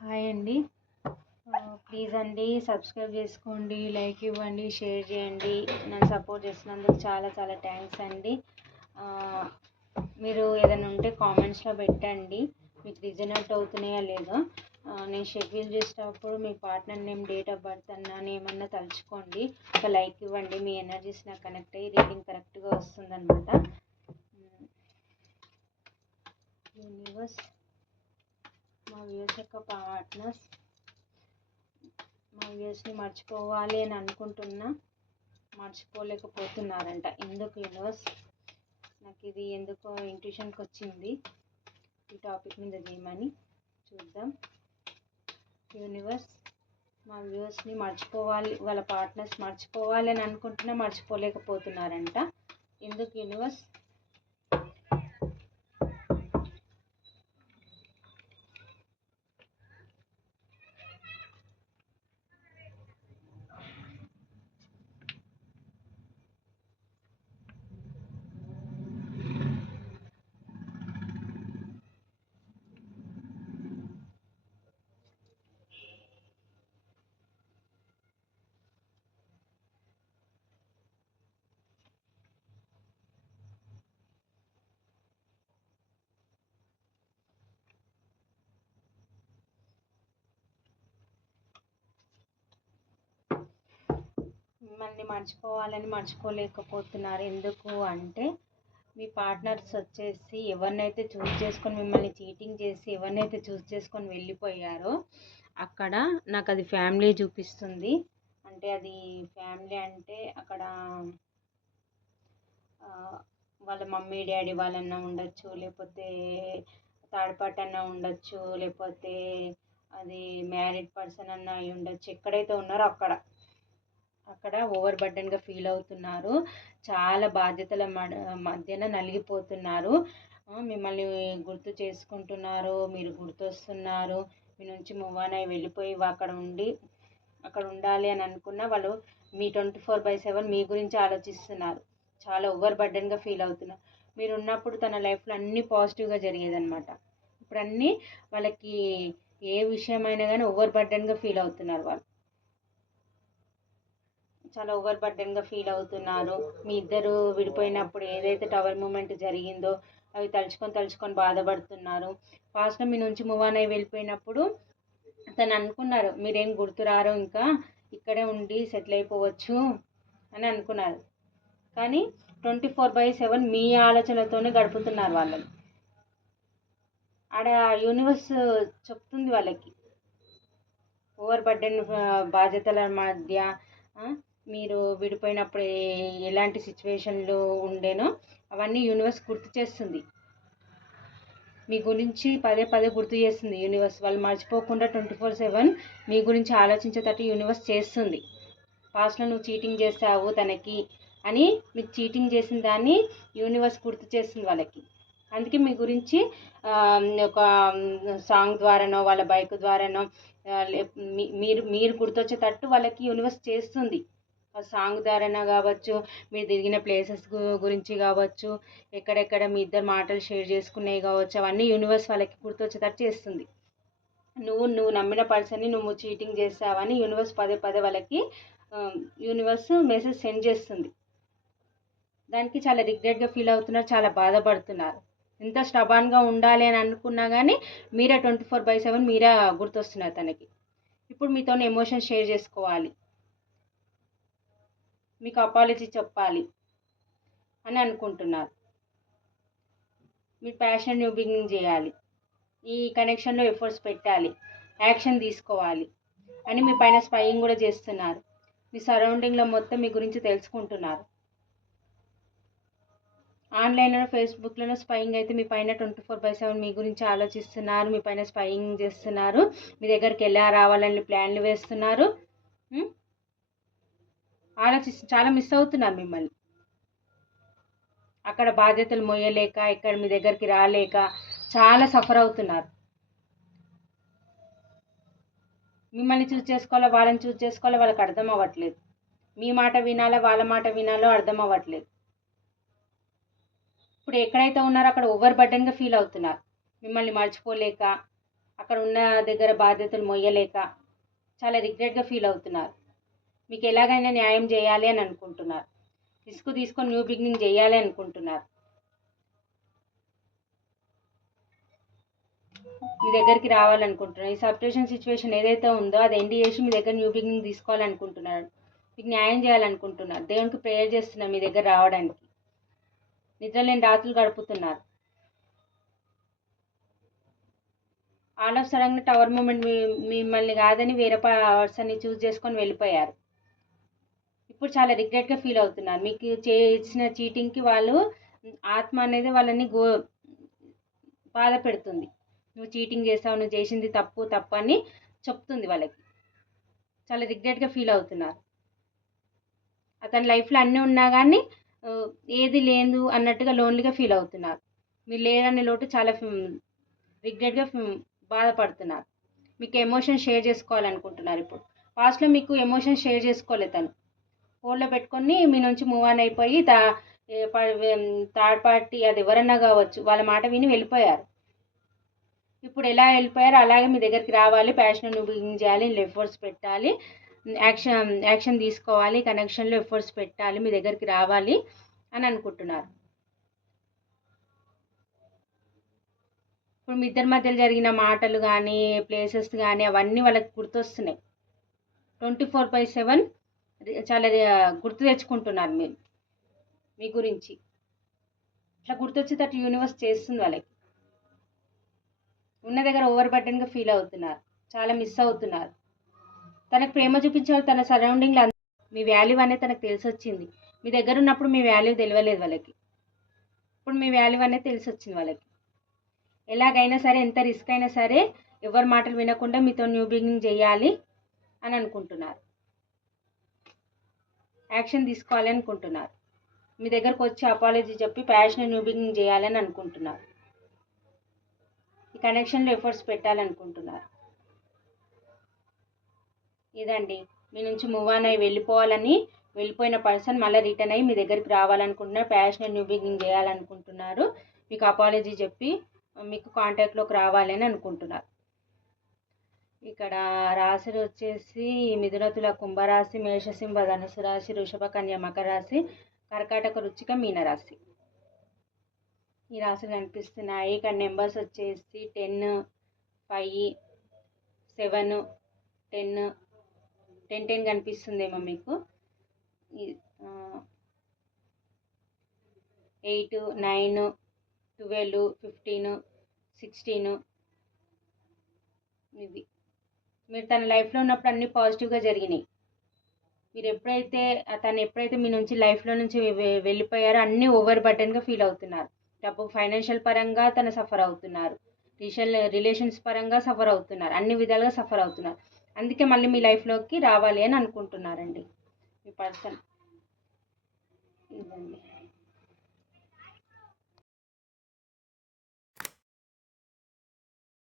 Hi అండి. Please అండి subscribe చేసుకోండి, లైక్ ఇవ్వండి, షేర్ చేయండి. నన్ను సపోర్ట్ చేసినందుకు చాలా చాలా థ్యాంక్స్ అండి. మీరు ఏదైనా ఉంటే కామెంట్స్లో పెట్టండి, మీకు రిజనెక్ట్ అవుతున్నాయా లేదో. నేను షెడ్యూల్ చేసేటప్పుడు మీ partner name, date of birth అన్నాను ఏమన్నా తలుచుకోండి. ఒక లైక్ ఇవ్వండి, మీ ఎనర్జీస్ నాకు కనెక్ట్ అయ్యి రీడింగ్ కరెక్ట్గా వస్తుందన్నమాట. యూనివర్స్, మా వ్యూస్ యొక్క పార్ట్నర్స్ మా వ్యూస్ని మర్చిపోవాలి అని అనుకుంటున్నా, మర్చిపోలేకపోతున్నారంట. ఎందుకు యూనివర్స్? నాకు ఇది ఎందుకో ఇంట్యూషన్కి వచ్చింది ఈ టాపిక్ మీద చేయమని. చూద్దాం. యూనివర్స్, మా వ్యూస్ని మర్చిపోవాలి, వాళ్ళ పార్ట్నర్స్ మర్చిపోవాలి అని అనుకుంటున్నా, మర్చిపోలేకపోతున్నారంట. ఎందుకు యూనివర్స్? మిమ్మల్ని మర్చిపోలేకపోతున్నారు. ఎందుకు అంటే, మీ పార్ట్నర్స్ వచ్చేసి ఎవరినైతే చూస్ చేసుకొని, మిమ్మల్ని చీటింగ్ చేసి ఎవరినైతే చూస్ చేసుకొని వెళ్ళిపోయారో అక్కడ నాకు అది ఫ్యామిలీ చూపిస్తుంది. అంటే అది ఫ్యామిలీ అంటే అక్కడ వాళ్ళ మమ్మీ డాడీ వాళ్ళన్నా ఉండొచ్చు, లేకపోతే థర్డ్ పార్టీ అన్నా ఉండొచ్చు, లేకపోతే అది మ్యారీడ్ పర్సన్ అన్నా అయి ఉండొచ్చు. ఎక్కడైతే ఉన్నారో అక్కడ ఓవర్ బర్డెన్గా ఫీల్ అవుతున్నారు. చాలా బాధ్యతల మధ్యన నలిగిపోతున్నారు. మిమ్మల్ని గుర్తు చేసుకుంటున్నారు, మీరు గుర్తొస్తున్నారు. మీ నుంచి మూవ్ ఆన్ అయి వెళ్ళిపోయి అక్కడ ఉండాలి అని అనుకున్న వాళ్ళు మీ 24/7 మీ గురించి ఆలోచిస్తున్నారు. చాలా ఓవర్ బర్డెన్గా ఫీల్ అవుతున్నారు. మీరు ఉన్నప్పుడు తన లైఫ్లో అన్నీ పాజిటివ్గా జరిగేదన్నమాట. ఇప్పుడు అన్నీ వాళ్ళకి ఏ విషయమైనా కానీ ఓవర్ బర్డెన్గా ఫీల్ అవుతున్నారు. వాళ్ళు చాలా ఓవర్ బర్డెన్గా ఫీల్ అవుతున్నారు. మీ ఇద్దరు విడిపోయినప్పుడు ఏదైతే టవర్ మూమెంట్ జరిగిందో అవి తలుచుకొని బాధపడుతున్నారు. పాస్ట్లో మీ నుంచి మూవ్ ఆన్ అయి వెళ్ళిపోయినప్పుడు తను అనుకున్నారు, మీరేం గుర్తురారు, ఇంకా ఇక్కడే ఉండి సెటిల్ అయిపోవచ్చు అని అనుకున్నారు. కానీ 24/7 మీ ఆలోచనలతోనే గడుపుతున్నారు వాళ్ళని. ఆడ యూనివర్స్ చెప్తుంది వాళ్ళకి, ఓవర్ బర్డెన్ బాధ్యతల మధ్య మీరు విడిపోయినప్పుడు ఎలాంటి సిచ్యువేషన్లు ఉండేనో అవన్నీ యూనివర్స్ గుర్తు చేస్తుంది. మీ గురించి పదే పదే గుర్తు చేస్తుంది యూనివర్స్. వాళ్ళు మర్చిపోకుండా 24/7 మీ గురించి ఆలోచించేటట్టు యూనివర్స్ చేస్తుంది. పాస్ట్లో నువ్వు చీటింగ్ చేస్తావు తనకి అని, మీకు చీటింగ్ చేసిన దాన్ని యూనివర్స్ గుర్తు చేస్తుంది వాళ్ళకి. అందుకే మీ గురించి ఒక సాంగ్ ద్వారానో, వాళ్ళ బైక్ ద్వారానో మీరు గుర్తొచ్చేటట్టు వాళ్ళకి యూనివర్స్ చేస్తుంది. సాంగ్ ద్వారానే కావచ్చు, మీరు తిరిగిన ప్లేసెస్ గురించి కావచ్చు, ఎక్కడెక్కడ మీ ఇద్దరు మాటలు షేర్ చేసుకునేవి కావచ్చు, అవన్నీ యూనివర్స్ వాళ్ళకి గుర్తొచ్చేటట్టు చేస్తుంది. నువ్వు నమ్మిన పర్సన్ని నువ్వు చీటింగ్ చేస్తావని యూనివర్స్ పదే పదే వాళ్ళకి యూనివర్స్ మెసేజ్ సెండ్ చేస్తుంది. దానికి చాలా రిగ్రెట్గా ఫీల్ అవుతున్నారు, చాలా బాధపడుతున్నారు. ఎంత స్టబాన్గా ఉండాలి అని అనుకున్నా కానీ మీరే 24/7 మీరే గుర్తొస్తున్నారు తనకి. ఇప్పుడు మీతో ఎమోషన్స్ షేర్ చేసుకోవాలి, మీకు అపాలజీ చెప్పాలి అని అనుకుంటున్నారు. మీ ప్యాషన్ న్యూ బిగినింగ్ చేయాలి, ఈ కనెక్షన్లో ఎఫర్ట్స్ పెట్టాలి, యాక్షన్ తీసుకోవాలి అని మీ పైన స్పైయింగ్ కూడా చేస్తున్నారు. మీ సరౌండింగ్లో మొత్తం మీ గురించి తెలుసుకుంటున్నారు. ఆన్లైన్లో, ఫేస్బుక్లో స్పైయింగ్ అయితే మీ పైన 24/7 మీ గురించి ఆలోచిస్తున్నారు, మీ పైన స్పైయింగ్ చేస్తున్నారు, మీ దగ్గరికి ఎలా రావాలని ప్లాన్లు వేస్తున్నారు. చాలా మిస్ అవుతున్నారు మిమ్మల్ని. అక్కడ బాధ్యతలు మోయలేక, ఇక్కడ మీ దగ్గరికి రాలేక చాలా సఫర్ అవుతున్నారు. మిమ్మల్ని చూస్ చేసుకోవాలా, వాళ్ళని చూస్ చేసుకోవాలా వాళ్ళకి అర్థం అవ్వట్లేదు. మీ మాట వినాలా, వాళ్ళ మాట వినాలో అర్థం అవ్వట్లేదు. ఇప్పుడు ఎక్కడైతే ఉన్నారో అక్కడ ఓవర్ బర్డెన్గా ఫీల్ అవుతున్నారు. మిమ్మల్ని మర్చిపోలేక, అక్కడ ఉన్న దగ్గర బాధ్యతలు మొయ్యలేక చాలా రిగ్రెట్గా ఫీల్ అవుతున్నారు. మీకు ఎలాగైనా న్యాయం చేయాలి అని అనుకుంటున్నారు. రిస్క్ తీసుకొని న్యూ బిగినింగ్ చేయాలి అనుకుంటున్నారు. మీ దగ్గరికి రావాలనుకుంటున్నారు. ఈ సపరేషన్ సిచ్యువేషన్ ఏదైతే ఉందో అది ఎండ్ చేసి మీ దగ్గర న్యూ బిగినింగ్ తీసుకోవాలనుకుంటున్నారు. మీకు న్యాయం చేయాలనుకుంటున్నారు. దేవునికి ప్రేయర్ చేస్తున్నారు మీ దగ్గర రావడానికి. నిద్రలేని రాత్రులు గడుపుతున్నారు. ఆల్ ఆఫ్ సడన్గా టవర్ మూమెంట్ మిమ్మల్ని కాదని వేరే పర్సన్ని చూస్ చేసుకొని వెళ్ళిపోయారు. ఇప్పుడు చాలా రిగ్రెట్గా ఫీల్ అవుతున్నారు. మీకు చేసిన చీటింగ్కి వాళ్ళు ఆత్మ అనేది వాళ్ళని బాధ పెడుతుంది. నువ్వు చీటింగ్ చేసావు, నువ్వు చేసింది తప్పు తప్పు అని చెప్తుంది వాళ్ళకి. చాలా రిగ్రెట్గా ఫీల్ అవుతున్నారు. అతని లైఫ్లో అన్నీ ఉన్నా కానీ ఏది లేదు అన్నట్టుగా లోన్లీగా ఫీల్ అవుతున్నారు. మీరు లేరనే లోటు చాలా రిగ్రెట్గా బాధపడుతున్నారు. మీకు ఎమోషన్ షేర్ చేసుకోవాలనుకుంటున్నారు. ఇప్పుడు పాస్ట్లో మీకు ఎమోషన్ షేర్ చేసుకోలేదు. తను ఫోన్లో పెట్టుకొని మీ నుంచి మూవ్ ఆన్ అయిపోయి థర్డ్ పార్టీ అది ఎవరన్నా కావచ్చు వాళ్ళ మాట విని వెళ్ళిపోయారు. ఇప్పుడు ఎలా వెళ్ళిపోయారో అలాగే మీ దగ్గరికి రావాలి. ప్యాషన్ న్యూ బిగినింగ్ చేయాలి. ఎఫర్ట్స్ పెట్టాలి. యాక్షన్ తీసుకోవాలి. కనెక్షన్లో ఎఫర్ట్స్ పెట్టాలి. మీ దగ్గరికి రావాలి అని అనుకుంటున్నారు. ఇప్పుడు మీ ఇద్దరి మధ్యలో జరిగిన మాటలు కానీ ప్లేసెస్ కానీ అవన్నీ వాళ్ళకి గుర్తొస్తున్నాయి. 24/7 చాలా గుర్తు తెచ్చుకుంటున్నారు మీరు మీ గురించి. ఇట్లా గుర్తొచ్చేటట్టు యూనివర్స్ చేస్తుంది వాళ్ళకి. ఉన్న దగ్గర ఓవర్ బర్డెన్గా ఫీల్ అవుతున్నారు. చాలా మిస్ అవుతున్నారు. తనకు ప్రేమ చూపించారు. తన సరౌండింగ్లో మీ వాల్యూ అనేది తనకు తెలిసి వచ్చింది. మీ దగ్గర ఉన్నప్పుడు మీ వాల్యూ తెలియలేదు వాళ్ళకి. ఇప్పుడు మీ వాల్యూ అనేది తెలిసి వచ్చింది వాళ్ళకి. ఎలాగైనా సరే, ఎంత రిస్క్ అయినా సరే ఎవరి మాటలు వినకుండా మీతో న్యూ బిగినింగ్ చేయాలి అని అనుకుంటున్నారు. యాక్షన్ తీసుకోవాలి అనుకుంటున్నారు. మీ దగ్గరకు వచ్చి అపాలజీ చెప్పి ప్యాషన్ న్యూ బిగినింగ్ చేయాలని అనుకుంటున్నారు. ఈ కనెక్షన్లో ఎఫర్ట్స్ పెట్టాలనుకుంటున్నారు. ఇదండి, మీ నుంచి మూవ్ ఆన్ అయ్యి వెళ్ళిపోయిన పర్సన్ మళ్ళీ రిటర్న్ అయ్యి మీ దగ్గరికి రావాలనుకుంటున్నారు. ప్యాషన్ న్యూ బిగినింగ్ చేయాలనుకుంటున్నారు. మీకు అపాలజీ చెప్పి మీకు కాంటాక్ట్లోకి రావాలని అనుకుంటున్నారు. ఇక్కడ రాశులు వచ్చేసి మిథున, తుల, కుంభరాశి, మేషసింహ, ధనుసు రాశి, వృషభ, కన్య, మకర రాశి, కర్కాటక, వృశ్చిక, మీనరాశి. ఈ రాశులు కనిపిస్తున్నాయి. ఇక్కడ నెంబర్స్ వచ్చేసి 10, 5, 7, 10, 10 కనిపిస్తుందేమో మీకు. 8, 9, 12, 15, 16. ఇవి మీరు తన లైఫ్లో ఉన్నప్పుడు అన్నీ పాజిటివ్గా జరిగినాయి. తను ఎప్పుడైతే మీ నుంచి లైఫ్లో నుంచి వెళ్ళిపోయారో అన్నీ ఓవర్ బర్డెన్గా ఫీల్ అవుతున్నారు. డబ్బు ఫైనాన్షియల్ పరంగా తను సఫర్ అవుతున్నారు. రిలేషన్స్ పరంగా సఫర్ అవుతున్నారు. అన్ని విధాలుగా సఫర్ అవుతున్నారు. అందుకే మళ్ళీ మీ లైఫ్లోకి రావాలి అని అనుకుంటున్నారండి మీ పర్సన్. ఇదండి.